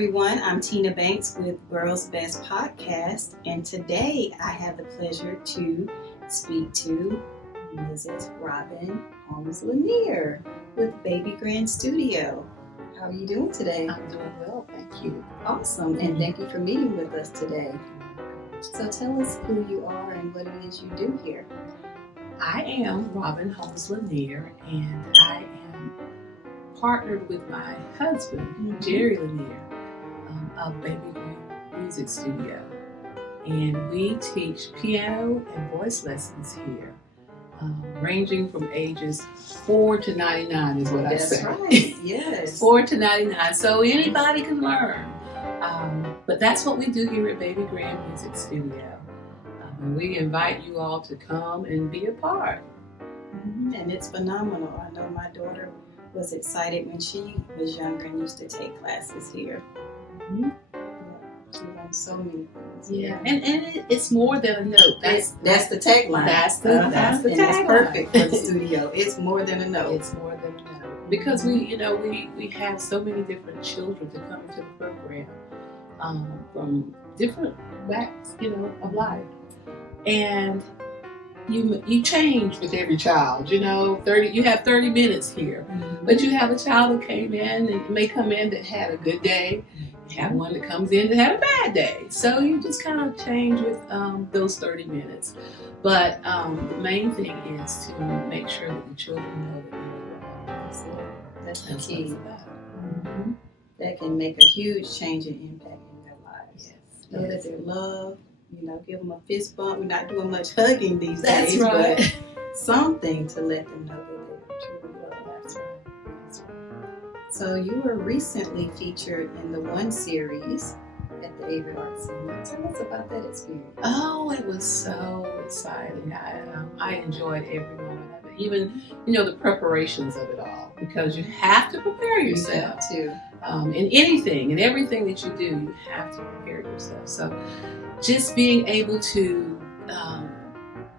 everyone. I'm Tina Banks with World's Best Podcast, and today I have the pleasure to speak to Mrs. Robin Holmes-Lanier with Baby Grand Studio. How are you doing today? I'm doing well, thank you. Awesome, and thank you for meeting with us today. So tell us who you are and what it is you do here. I am Robin Holmes-Lanier, and I am partnered with my husband, Jerry Lanier, of Baby Grand Music Studio. And we teach piano and voice lessons here, ranging from ages 4 to 99 is what I say. That's right, yes. 4 to 99, so anybody can learn. But that's what we do here at Baby Grand Music Studio. And we invite you all to come and be a part. And it's phenomenal. I know my daughter was excited when she was younger and used to take classes here. She learned so many things. Yeah, and it's more than a note. That's the tagline. That's the and tagline. It's perfect for the studio. It's more than a note. It's more than a note. Because we have so many different children to come into the program from different backs, of life. And you change with every child, you have 30 minutes here, but you have a child that came in and may come in that had a good day, you have one that comes in that had a bad day, so you just kind of change with those 30 minutes. But the main thing is to make sure that the children know that they're loved. That's the key. That can make a huge change and impact in their lives. Yes. Know that they're loved. Give them a fist bump. We're not doing much hugging these That's days, right. but something to let them know that they're truly loved. That's right. So you were recently featured in the One series at the Avery Arts Center. Tell us about that experience. Oh, it was so exciting. I enjoyed every moment of it. Even, the preparations of it all, because you have to prepare yourself. You have to. In anything and everything that you do, you have to prepare yourself. So just being able to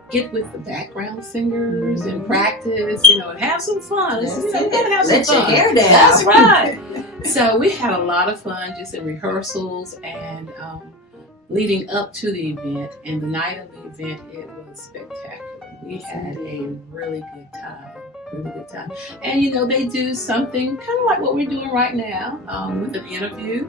get with the background singers and practice, and have some fun. Let your hair down. That's right. So we had a lot of fun just in rehearsals and leading up to the event. And the night of the event, it was spectacular. We had a really good time. And they do something kind of like what we're doing right now with an interview.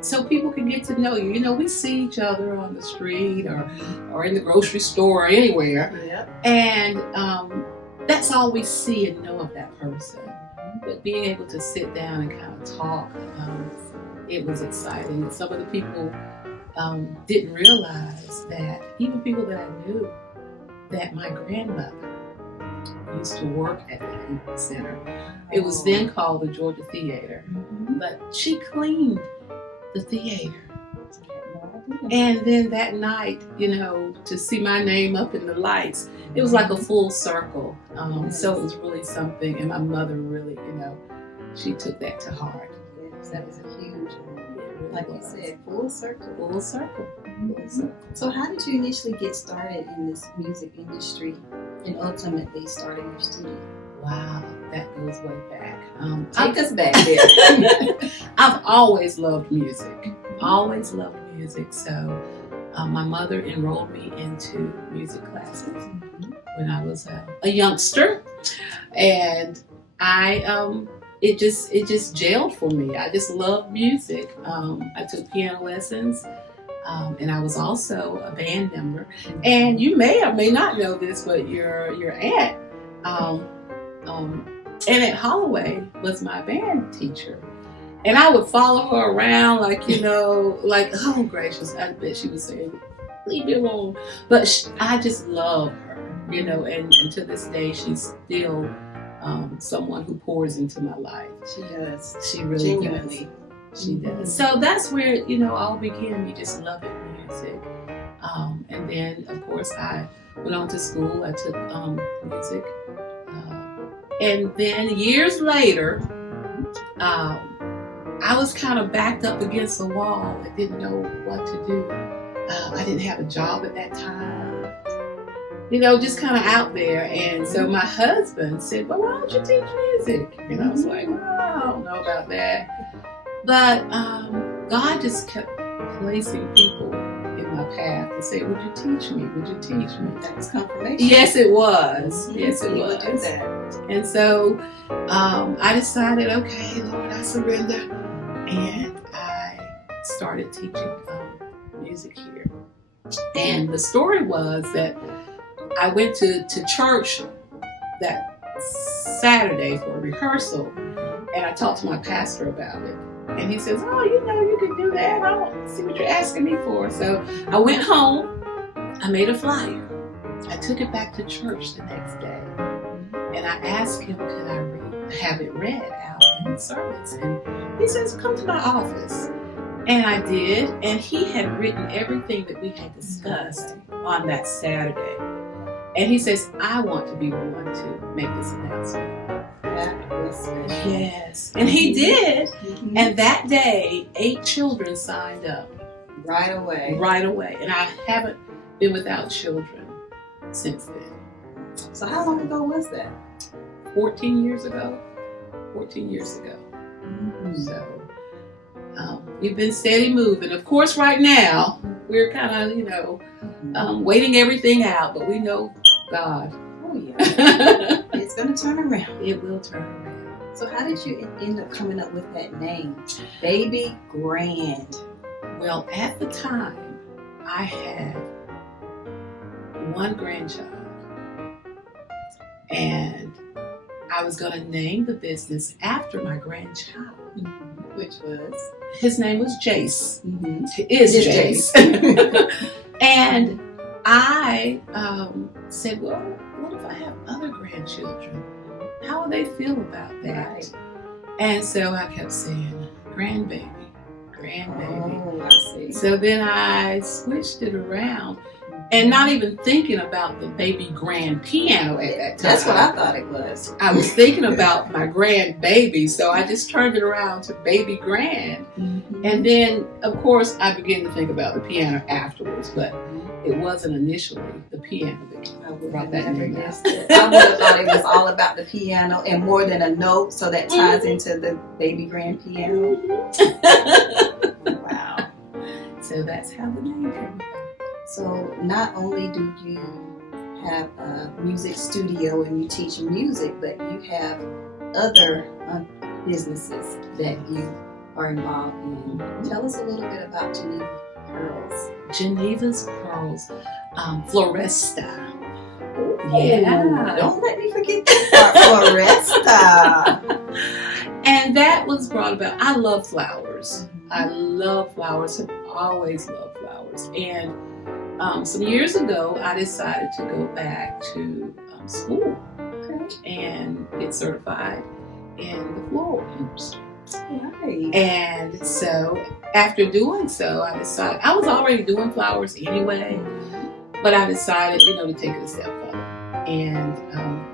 So people can get to know you. We see each other on the street or in the grocery store or anywhere. Yep. And that's all we see and know of that person. But being able to sit down and kind of talk, it was exciting. Some of the people didn't realize that, even people that I knew, that my grandmother used to work at the Avery Center. It was then called the Georgia Theater. But she cleaned the theater. And then that night, to see my name up in the lights, it was like a full circle. So it was really something. And my mother really, she took that to heart. Yes, that was a huge one. Like you said, full circle. Full circle. Full circle. So how did you initially get started in this music industry and ultimately starting your studio? Wow, that goes way back. Take us back there. I've always loved music. So my mother enrolled me into music classes when I was a youngster, and it just gelled for me. I just loved music. I took piano lessons, and I was also a band member. And you may or may not know this, but your aunt. Annette Holloway was my band teacher. And I would follow her around like, oh gracious, I bet she was saying, leave me alone. But I just love her, and to this day, she's still someone who pours into my life. She does. She really genuinely does. She does. So that's where, all began, me just loving music. And then, of course, I went on to school. I took music. And then years later, I was kind of backed up against the wall. I didn't know what to do. I didn't have a job at that time. Just kind of out there. And so my husband said, well, why don't you teach music? And I was like, well, I don't know about that. But God just kept placing people in my path to say, would you teach me? Would you teach me? That was confirmation. Yes, it was. Yes, it He was. would do that. And so I decided, okay, Lord, I surrender. And I started teaching music here. And the story was that I went to church that Saturday for a rehearsal, and I talked to my pastor about it. And he says, oh, you know, you can do that. I don't see what you're asking me for. So I went home, I made a flyer. I took it back to church the next day. And I asked him, could I have it read out in the service? And he says, come to my office. And I did. And he had written everything that we had discussed on that Saturday. And he says, I want to be the one to make this announcement. That was special. Yes. And he did. And that day, 8 children signed up. Right away. Right away. And I haven't been without children since then. So how long ago was that? 14 years ago. 14 years ago. So we've been steady moving. Of course, right now, we're kind of, waiting everything out, but we know God. Oh, yeah. It's going to turn around. It will turn around. So how did you end up coming up with that name, Baby Grand? Well, at the time, I had 1 grandchild. And I was going to name the business after my grandchild. Which was? His name was Jace. Is Jace. And I said, well, what if I have other grandchildren? How will they feel about that? Right. And so I kept saying, grandbaby. Oh, I see. So then I switched it around. And not even thinking about the baby grand piano at that time. That's what I thought it was. I was thinking about my grandbaby, so I just turned it around to baby grand. And then, of course, I began to think about the piano afterwards, but it wasn't initially the piano that brought that name out. I would have thought it was all about the piano and more than a note, so that ties into the baby grand piano. Wow. So that's how the name came about. So not only do you have a music studio and you teach music, but you have other businesses that you are involved in. Tell us a little bit about Geneva Pearls. Geneva's Pearls, Floresta. Yeah. Don't let me forget that part, Floresta. And that was brought about, I love flowers. I love flowers, have always loved flowers. And some years ago, I decided to go back to school and get certified in the floral industry. Right. And so after doing so, I decided, I was already doing flowers anyway, but I decided, to take it a step further. And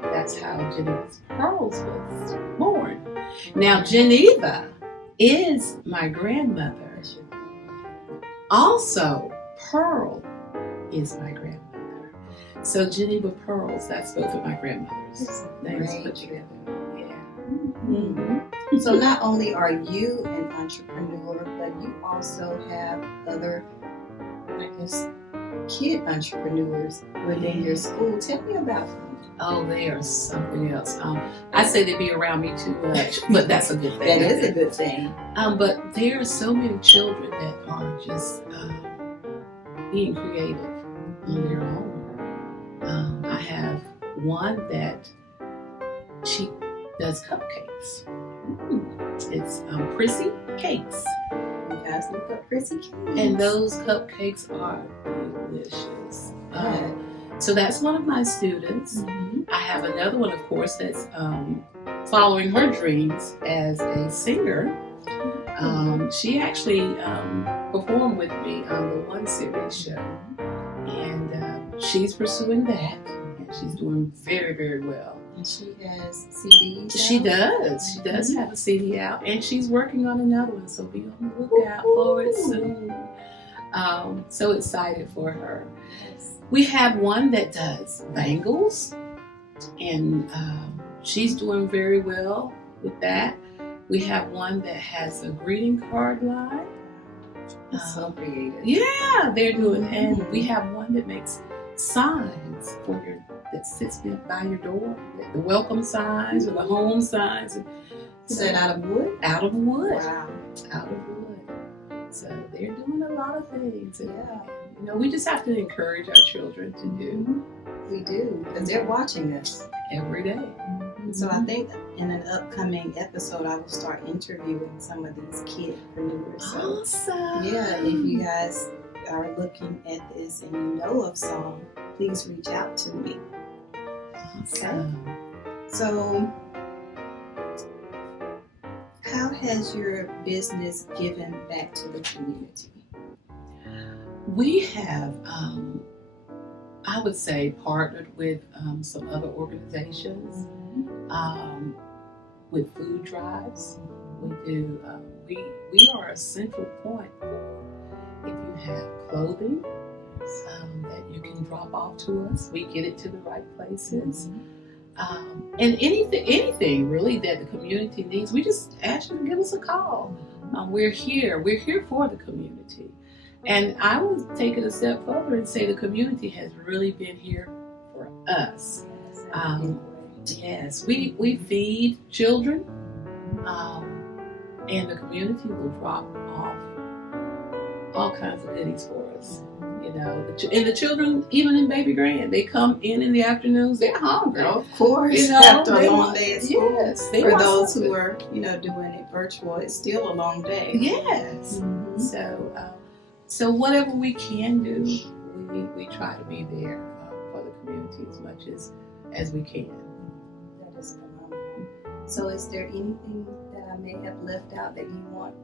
that's how Geneva's Pearls was born. Now, Geneva is my grandmother. Also, Pearl is my grandmother. So Geneva Pearls, that's both of my grandmothers' names put together. Yeah. So not only are you an entrepreneur, but you also have other, kid entrepreneurs within your school. Tell me about them. Oh, they are something else. I say they be around me too much, but that's a good thing. That is a good thing. But there are so many children that are just being creative on their own. I have one that she does cupcakes. It's Prissy Cakes. You guys look up Prissy Cakes. And those cupcakes are delicious. So that's one of my students. I have another one, of course, that's following her dreams as a singer. She actually performed with me on the One Series show. And she's pursuing that. And she's doing very, very well. And she has CDs. She does. She does have a CD out. And she's working on another one. So be on the lookout for it soon. So excited for her. We have one that does bangles, and she's doing very well with that. We have one that has a greeting card line. That's so creative. Yeah, they're doing, and we have one that makes signs for that sits by your door, the welcome signs or the home signs. Is that out of wood? Out of wood. Wow. Out of wood. So they're doing a lot of things. And, Yeah. We just have to encourage our children to do. We do, because they're watching us Every day. So I think in an upcoming episode, I will start interviewing some of these kidpreneurs. So, Awesome. yeah, if you guys are looking at this and you know of some, please reach out to me. Awesome. Okay. So, how has your business given back to the community? We have, I would say, partnered with some other organizations with food drives. We do. We are a central point for if you have clothing that you can drop off to us. We get it to the right places. And anything really that the community needs, we just ask you to give us a call. We're here. We're here for the community. And I would take it a step further and say the community has really been here for us. Yes, we feed children, and the community will drop off all kinds of goodies for us. And the children, even in Baby Grand, they come in the afternoons. They're hungry. Of course, after a long day at school. Yes, for those who are, doing it virtual, it's still a long day. Yes. So whatever we can do, we try to be there for the community as much as we can. That is phenomenal. So is there anything that I may have left out that you want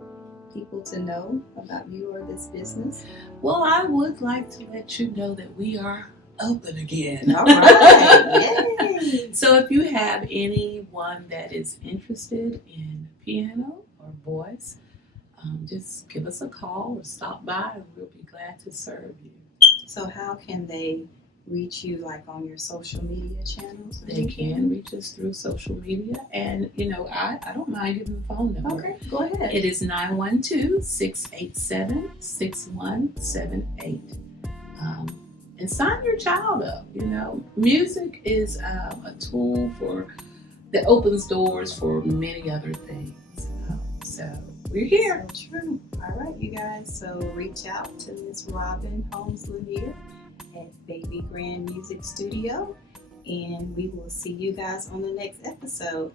people to know about you or this business? Well, I would like to let you know that we are open again. All right. Yay. So if you have anyone that is interested in piano or voice, just give us a call or stop by and we'll be glad to serve you. So how can they reach you, like on your social media channels? They can reach us through social media, and I don't mind giving the phone number. Okay, go ahead. It is 912-687-6178. And sign your child up. Music is a tool that opens doors for many other things. So we're here. So true. All right, you guys. So reach out to Ms. Robin Holmes-Lanier at Baby Grand Music Studio, and we will see you guys on the next episode.